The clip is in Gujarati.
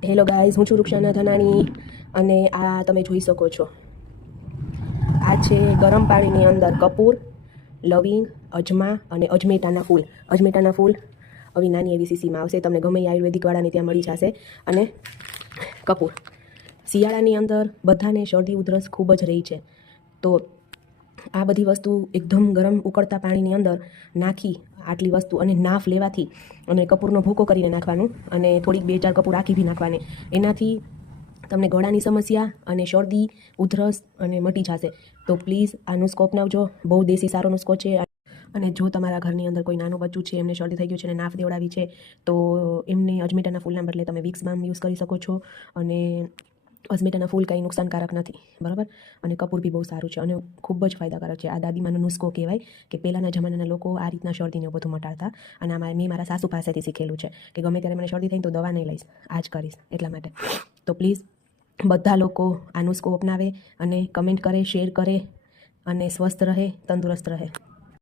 હેલો ગાઈઝ, હું છું રૂક્ષાના ધનાણી અને આ તમે જોઈ શકો છો. આ છે ગરમ પાણીની અંદર કપૂર, લવિંગ, અજમા અને અજમેટાના ફૂલ. અજમેટાના ફૂલ આવી નાની એવી સીસીમાં આવશે, તમને ગમે એ આયુર્વેદિકવાળાની ત્યાં મળી જશે. અને કપૂર શિયાળાની અંદર બધાને શરદી ઉધરસ ખૂબ જ રહી છે, તો આ બધી વસ્તુ એકદમ ગરમ ઉકળતા પાણીની અંદર નાખી આટલી વસ્તુ અને નાફ લેવાથી અને કપૂરનો ભૂકો કરીને નાખવાનું અને થોડીક 2-4 કપૂર આખી બી નાખવાની. એનાથી તમને ગળાની સમસ્યા અને શરદી ઉધરસ અને મટી જશે. તો પ્લીઝ આ નુસ્ખો અપનાવજો, બહુ દેશી સારો નુસ્ખો છે. અને જો તમારા ઘરની અંદર કોઈ નાનું બચ્ચું છે, એમને શરદી થઈ ગયું છે અને નાફ દેવડાવી છે, તો એમને અજમેટાના ફૂલના બદલે તમે વિક્સ બામ યુઝ કરી શકો છો. અને અજમેટાના ફૂલ કંઈ નુકસાનકારક નથી, બરાબર. અને કપૂર બી બહુ સારું છે અને ખૂબ જ ફાયદાકારક છે. આ દાદીમાનો નુસ્ખો કહેવાય કે પહેલાંના જમાનાના લોકો આ રીતના શરદીને બધું મટાડતા. અને આમાં મેં મારા સાસુ પાસેથી શીખેલું છે કે ગમે ત્યારે મને શરદી થાય તો દવા નહીં લઈશ, આ જ કરીશ એટલા માટે. તો પ્લીઝ બધા લોકો આ નુસ્ખો અપનાવે અને કમેન્ટ કરે, શેર કરે અને સ્વસ્થ રહે, તંદુરસ્ત રહે.